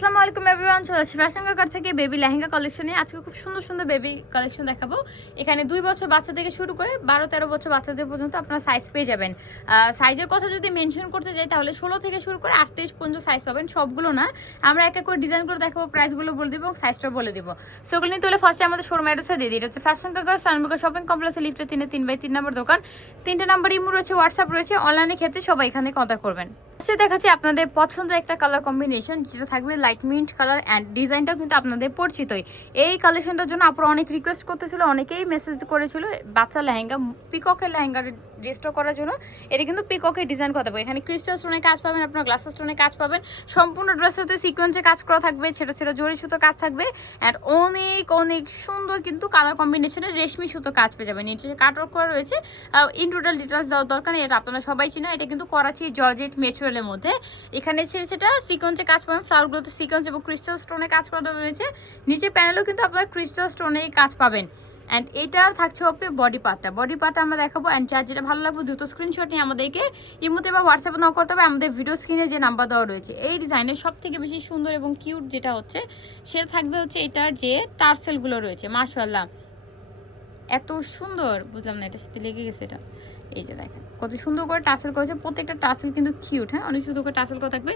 আসসালামু আলাইকুম এভরিওয়ান, চলে আসছি ফ্যাশন কাকার থেকে বেবি লেহেঙ্গা কালেকশনে। আজকে খুব সুন্দর সুন্দর বেবি কালেকশন দেখাবো। এখানে 2 বছর বাচ্চা থেকে শুরু করে 12-13 বছর বাচ্চাদের পর্যন্ত আপনারা সাইজ পেয়ে যাবেন। সাইজের কথা যদি মেনশন করতে যাই তাহলে 16 থেকে শুরু করে 38 পর্যন্ত সাইজ পাবেন। সবগুলো না, আমরা এক এক করে ডিজাইন করে দেখাবো, প্রাইসগুলো বলে দিব এবং সাইজটা বলে দিব। সেগুলো নিয়ে তাহলে ফার্স্টে আমাদের শোরুম অ্যাড্রেসে দিয়ে দিই। এটা হচ্ছে ফ্যাশন কাকার সানবুকা শপিং কমপ্লেক্সে লিফটে 3/3 নম্বর দোকান। 3টে নাম্বার ইমো রয়েছে, হোয়াটসঅ্যাপ রয়েছে। অনলাইনে ক্ষেত্রে সবাই এখানে কন্ট্যাক্ট করবেন। দেখাচ্ছি আপনাদের পছন্দের একটা কালার কম্বিনেশন, যেটা থাকবে লাইট মিন্ট কালার অ্যান্ড ডিজাইনটাও কিন্তু আপনাদের পরিচিতই। এই কালেকশনটার জন্য আপনারা অনেক রিকোয়েস্ট করতেছিল, অনেকেই মেসেজ করেছিল বাচ্চা লেহেঙ্গা, পিককের লেহেঙ্গার রেস্টোর করার জন্য। এটা কিন্তু পিককের ডিজাইন করা থাকবে। এখানে ক্রিস্টাল স্টোনের কাজ পাবেন, আপনার গ্লাস স্টোনের কাজ পাবেন। সম্পূর্ণ ড্রেসেতে সিকোয়েন্সে কাজ করা থাকবে, ছেটা ছেটা জরি সুতো কাজ থাকবে অ্যান্ড অনেক অনেক সুন্দর কিন্তু কালার কম্বিনেশনের রেশমি সুতো কাজ পেয়ে যাবেন। নিচে কাটওয়ার্ক করা রয়েছে। ইন টোটাল ডিটেলস দেওয়ার দরকার নেই, এটা আপনারা সবাই চিনা। এটা কিন্তু করাচি জর্জেট মেটেরিয়ালের মধ্যে। এখানে সেটা সিকোয়েন্সে কাজ পাবেন, ফ্লাওয়ারগুলোতে সিকোয়েন্স এবং ক্রিস্টাল স্টোনে কাজ করা রয়েছে। নিচে প্যানেলেও কিন্তু আপনারা ক্রিস্টাল স্টোনেই কাজ পাবেন। অ্যান্ড এটার থাকছে হবে বডি পার্টটা আমরা দেখাবো। অ্যান্ড যার যেটা ভালো লাগবে দ্রুত স্ক্রিনশট নিয়ে আমাদেরকে ইমোতে বা হোয়াটসঅ্যাপে নাও করতে হবে। আমাদের ভিডিও স্ক্রিনে যে নাম্বার দেওয়া রয়েছে। এই ডিজাইনের সব থেকে বেশি সুন্দর এবং কিউট যেটা হচ্ছে সেটা থাকবে হচ্ছে এটার যে টার্সেলগুলো রয়েছে। মাশাআল্লাহ এত সুন্দর, বুঝলাম না এটার সাথে লেগে গেছে এটা। এই যে দেখেন কত সুন্দর করে টাসেল করেছে, প্রত্যেকটা টাসেল কিন্তু কিউট। হ্যাঁ, অনেক সুন্দর করে টাসেল করে থাকবে।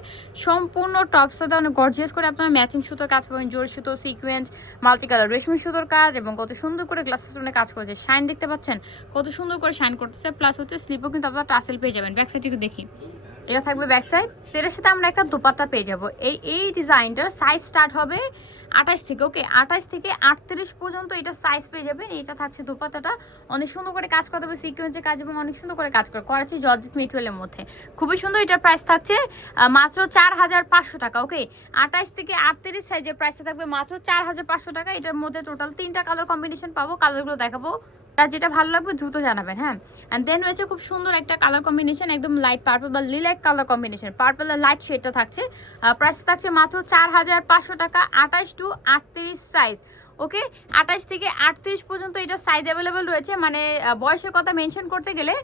সম্পূর্ণ টপস সাথে অনেক গর্জিয়াস করে আপনারা ম্যাচিং সুতোর কাজ পাবেন, জোর সুতো, সিকোয়েন্স, মাল্টি কালার রেশমি সুতোর কাজ এবং কত সুন্দর করে গ্লাস স্টোনে কাজ করেছে। শাইন দেখতে পাচ্ছেন কত সুন্দর করে শাইন করতেছে। প্লাস হচ্ছে স্লিপও কিন্তু আপনারা টাসেল পেয়ে যাবেন। ব্যাক সাইড একটু দেখি, এটা থাকবে ব্যাক সাইড। এর সাথে আমরা একটা দোপাট্টা পেয়ে যাবো। এই ডিজাইনটার সাইজ স্টার্ট হবে 28 থেকে, ওকে 28 থেকে 38 পর্যন্ত এটা সাইজ পেয়ে যাবেন। এটা থাকছে দোপাট্টাটা, অনেক সুন্দর করে কাজ করতে হবে, সিকোয়েন্সের কাজ এবং অনেক সুন্দর করে কাজ করে করাচ্ছি জর্জেট মেটেরিয়ালের মধ্যে। খুবই সুন্দর। এটার প্রাইস থাকছে মাত্র 4500 টাকা। ওকে 28 থেকে 38 সাইজের প্রাইসটা থাকবে মাত্র 4500 টাকা। এটার মধ্যে টোটাল 3টা কালার কম্বিনেশন পাবো। কালারগুলো দেখাবো, তার যেটা ভালো লাগবে দ্রুত জানাবেন। হ্যাঁ, অ্যান্ড দেন রয়েছে খুব সুন্দর একটা কালার কম্বিনেশন, একদম লাইট পার্পল বা লিলাক কালার কম্বিনেশন। পার্পল আর লাইট শেডটা থাকছে। প্রাইস থাকছে মাত্র 4500 টাকা। 28 টু 38 সাইজ। ওকে 28 থেকে 38 পর্যন্ত এটা সাইজ অ্যাভেলেবেল রয়েছে। মানে বয়সের কথা মেনশন করতে গেলে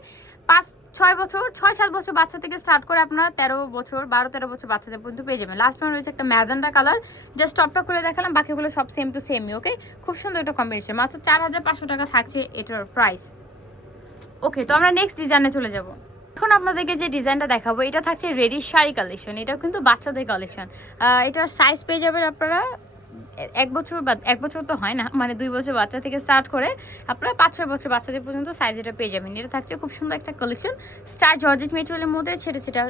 5-6 বছর, 6-7 বছর বাচ্চা থেকে স্টার্ট করে আপনারা 12-13 বছর বাচ্চাদের পর্যন্ত পেয়ে যাবেন। লাস্ট ওয়ান রয়েছে একটা ম্যাজেন্ডা কালার, জাস্ট টপটা করে দেখালাম, বাকিগুলো সব সেম টু সেমই। ওকে খুব সুন্দর একটা কম্বিনেশন, মাত্র 4500 টাকা থাকছে এটার প্রাইস। ওকে, তো আমরা নেক্সট ডিজাইনে চলে যাব। এখন আপনাদেরকে যে ডিজাইনটা দেখাবো এটা থাকছে রেডি শাড়ি কালেকশন। এটাও কিন্তু বাচ্চাদের কালেকশন। এটার সাইজ পেয়ে যাবেন আপনারা 1 বছর বা 1 বছর তো হয় না, মানে 2 বছর বাচ্চা থেকে স্টার্ট করে আপনারা 5-6 বছর বাচ্চাদের পর্যন্ত সাইজ এটা পেয়ে যাবেন। এটা থাকছে খুব সুন্দর একটা কালেকশন, স্টার জর্জেট মেটেরিয়ালের মধ্যে। সেটা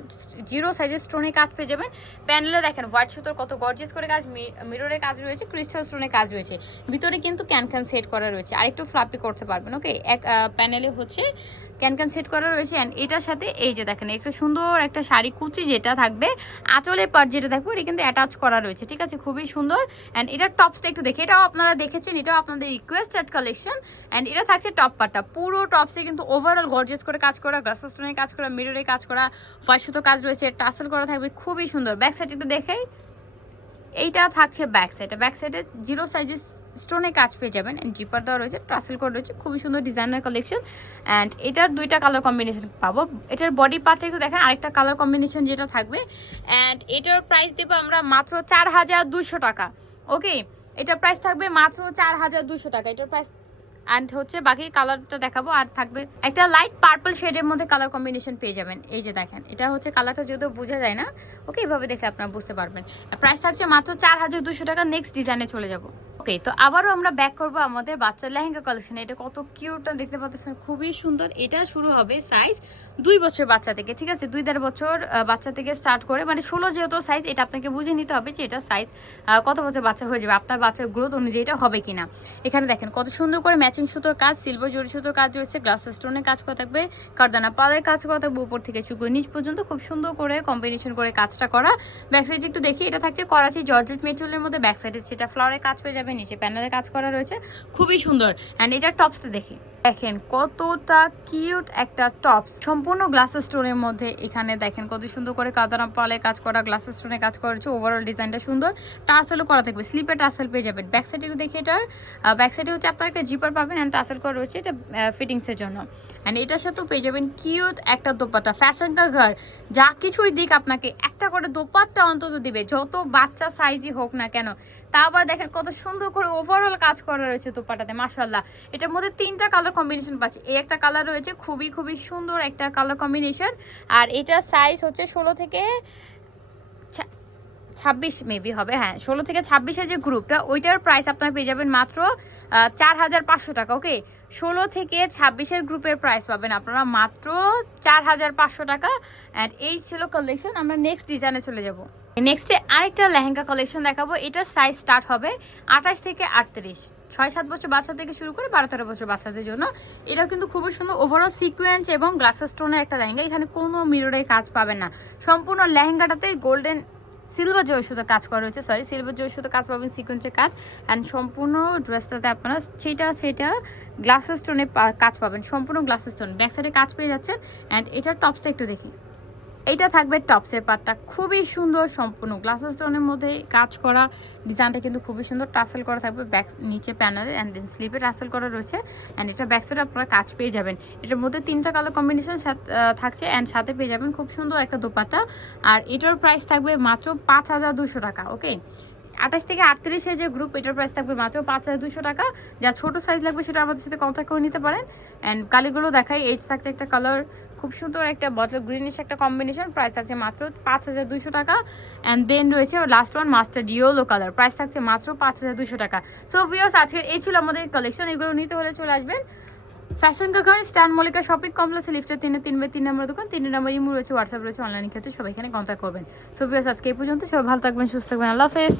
0 সাইজের স্টোনে কাজ পেয়ে যাবেন। প্যানেলে দেখেন হোয়াইট সুতোর কত গর্জিয়াস করে কাজ, মিররের কাজ রয়েছে, ক্রিস্টাল স্টোনের কাজ রয়েছে। ভিতরে কিন্তু ক্যান সেট করা রয়েছে, আরেকটু ফ্লাপি করতে পারবেন। ওকে এক প্যানেলে হচ্ছে ক্যান সেট করা রয়েছে। অ্যান্ড এটার সাথে এই যে দেখেন একটা সুন্দর একটা শাড়ি কুচি যেটা থাকবে, আঁচলের পার্ট যেটা থাকবে এটা কিন্তু অ্যাটাচ করা রয়েছে। ঠিক আছে, খুবই সুন্দর। অ্যান্ড এটার টপসটা একটু দেখে, এটাও আপনারা দেখেছেন, এটাও আপনাদের রিকোয়েস্টেড কালেকশন। অ্যান্ড এটা থাকছে টপ পার্টটা, পুরো টপসে কিন্তু ওভারঅল গর্জিয়াস করে কাজ করা, গ্লাস স্টোনের কাজ করা, মিররে কাজ করা, হোয়াইট সুতো কাজ রয়েছে, টাসেল করা থাকবে, খুবই সুন্দর। ব্যাক সাইড একটু দেখাই, এইটা থাকছে ব্যাক সাইডে 0 সাইজের স্টোনে কাজ পেয়ে যাবেন। অ্যান্ড জিপার দেওয়া রয়েছে, টাসেল করা রয়েছে, খুবই সুন্দর ডিজাইনার কালেকশন। অ্যান্ড এটার 2টা কালার কম্বিনেশন পাবো। এটার বডি পার্টটা একটু দেখেন, আরেকটা কালার কম্বিনেশন যেটা থাকবে। অ্যান্ড এটার প্রাইস দেবো আমরা মাত্র 4200 টাকা। ওকে এটার প্রাইস থাকবে মাত্র 4200 টাকা। এটার প্রাইস অ্যান্ড হচ্ছে বাকি কালারটা দেখাবো। আর থাকবে একটা লাইট পার্পল শেডের মধ্যে কালার কম্বিনেশন পেয়ে যাবেন। এই যে দেখেন, এটা হচ্ছে কালারটা যদিও বোঝা যায় না, ওকে এভাবে দেখে আপনারা বুঝতে পারবেন। প্রাইস থাকছে মাত্র 4200 টাকা। নেক্সট ডিজাইনে চলে যাব। ওকে, তো আবারও আমরা ব্যাক করবো আমাদের বাচ্চার লেহেঙ্গা কালেকশন। এটা কত কিউটটা দেখতে পাচ্ছেন, খুবই সুন্দর। এটা শুরু হবে সাইজ 2 বছর বাচ্চা থেকে। ঠিক আছে, 2-1.5 বছর বাচ্চা থেকে স্টার্ট করে, মানে 16 যেহেতু সাইজ, এটা আপনাকে বুঝে নিতে হবে যে এটা সাইজ কত বছর বাচ্চা হয়ে যাবে, আপনার বাচ্চার গ্রোথ অনুযায়ী এটা হবে কিনা। এখানে দেখেন কত সুন্দর করে ম্যাচিং সুতোর কাজ, সিলভার জরি সুতোর কাজ রয়েছে, গ্লাস স্টোনের কাজ করা থাকবে, কারদানা পালের কাজ করা থাকবে, উপর থেকে চুকুর নিচ পর্যন্ত খুব সুন্দর করে কম্বিনেশন করে কাজটা করা। ব্যাক সাইড একটু দেখি, এটা থাকছে করাচি জর্জেট মেটেরিয়ালের মধ্যে। ব্যাক সাইডে সেটা ফ্লাওয়ারের কাজ পেয়ে যাবে, নিচে প্যানেলের কাজ করা রয়েছে, খুবই সুন্দর। অ্যান্ড এটার টপসটা দেখি, দেখেন কতটা কিউট একটা টপস, সম্পূর্ণ গ্লাস স্টোনের মধ্যে। এখানে দেখেন কত সুন্দর করে কাতানা পালে কাজ করা, গ্লাস স্টোনে কাজ করেছে। ওভারঅল ডিজাইনটা সুন্দর, টার্সেলও করা থাকবে, স্লিপে টার্সেল পেয়ে যাবেন। ব্যাক সাইডে দেখে এটার ব্যাক সাইডে হচ্ছে আপনার একটা জিপার পাবেন অ্যান্ড টার্সেল করা রয়েছে, এটা ফিটিংসের জন্য। অ্যান্ড এটার সাথেও পেয়ে যাবেন কিউট একটা দোপাট্টা। ফ্যাশন কা ঘর যা কিছুই দিক আপনাকে একটা করে দোপাট্টা অন্তত দিবে, যত বাচ্চা সাইজই হোক না কেন। তা আবার দেখেন কত সুন্দর করে ওভারঅল কাজ করা রয়েছে দোপাট্টাতে, মাশাআল্লাহ। এটার মধ্যে 3টা কালার কম্বিনেশন পাচ্ছি। এই একটা কালার রয়েছে, খুবই খুবই সুন্দর একটা কালার কম্বিনেশন। আর এটার সাইজ হচ্ছে 16 থেকে 26 মেবি হবে, হ্যাঁ 16 থেকে 26-এর যে গ্রুপটা, ওইটার প্রাইস আপনারা পেয়ে যাবেন মাত্র 4500 টাকা। ওকে, 16 থেকে 26-এর গ্রুপের প্রাইস পাবেন আপনারা মাত্র 4500 টাকা। অ্যান্ড এই ছিল কালেকশন। আমরা নেক্সট ডিজাইনে চলে যাব। নেক্সটে আরেকটা লেহেঙ্গা কালেকশন দেখাবো। এটার সাইজ স্টার্ট হবে 28 থেকে 38, 6-7 বছর বাচ্চা থেকে শুরু করে 12-13 বছর বাচ্চাদের জন্য। এটা কিন্তু খুবই সুন্দর ওভারঅল সিকোয়েন্স এবং গ্লাস স্টোনের একটা লেহেঙ্গা। এখানে কোনো মিররে কাজ পাবেন না, সম্পূর্ণ লেহেঙ্গাটাতে গোল্ডেন সিলভার জয় সুতো কাজ করা রয়েছে, সরি সিলভার জয় সুতো কাজ পাবেন, সিকোয়েন্সের কাজ। অ্যান্ড সম্পূর্ণ ড্রেসটাতে আপনারা সেটা গ্লাস স্টোনে কাজ পাবেন, সম্পূর্ণ গ্লাস স্টোন। ব্যাক সাইডে কাজ পেয়ে যাচ্ছেন। অ্যান্ড এটার টপসটা একটু দেখি, এইটা থাকবে টপসের পার্টটা, খুবই সুন্দর, সম্পূর্ণ গ্লাস স্টোনের মধ্যে কাজ করা। ডিজাইনটা কিন্তু খুবই সুন্দর, টাসেল করা থাকবে ব্যাক নিচে প্যানেলে, অ্যান্ড দেন স্লিপে টাসেল করা রয়েছে। অ্যান্ড এটা ব্যাক সাইডে আপনারা কাজ পেয়ে যাবেন। এটার মধ্যে 3টা কালার কম্বিনেশন থাকছে, অ্যান্ড সাথে পেয়ে যাবেন খুব সুন্দর একটা দোপাট্টা। আর এটার প্রাইস থাকবে মাত্র 5200 টাকা। ওকে, 28 থেকে 38-এর যে গ্রুপ, এটার প্রাইস থাকবে মাত্র 5200 টাকা। যা ছোট সাইজ লাগবে সেটা আমাদের সাথে কন্ট্যাক্ট করে নিতে পারেন। অ্যান্ড কালিগুলো দেখাই, এই থাকছে একটা কালার, খুব সুন্দর একটা বটল গ্রিনিশ একটা কম্বিনেশন, প্রাইস থাকছে মাত্র 5200 টাকা। অ্যান্ড দেন রয়েছে last one mustard yellow colour, price থাকছে মাত্র 5200 টাকা। সো ভিউয়ার্স, আজকের এই ছিল আমাদের কালেকশন। এগুলো নিতে হলে চলে আসবেন ফ্যাশন কা ঘর, স্টার মল্লিকা শপিং কমপ্লেক্সে, লিফটের 3 নম্বর দোকান, 3 নম্বর ইমো রয়েছে, হোয়াটসঅ্যাপ রয়েছে, অনলাইন ক্ষেত্রে সবাই এখানে কন্ট্যাক্ট করবেন। সো ভিউয়ার্স, আজকে এই পর্যন্ত। সবাই ভালো থাকবেন, সুস্থ থাকবেন, আল্লাহ হাফেজ।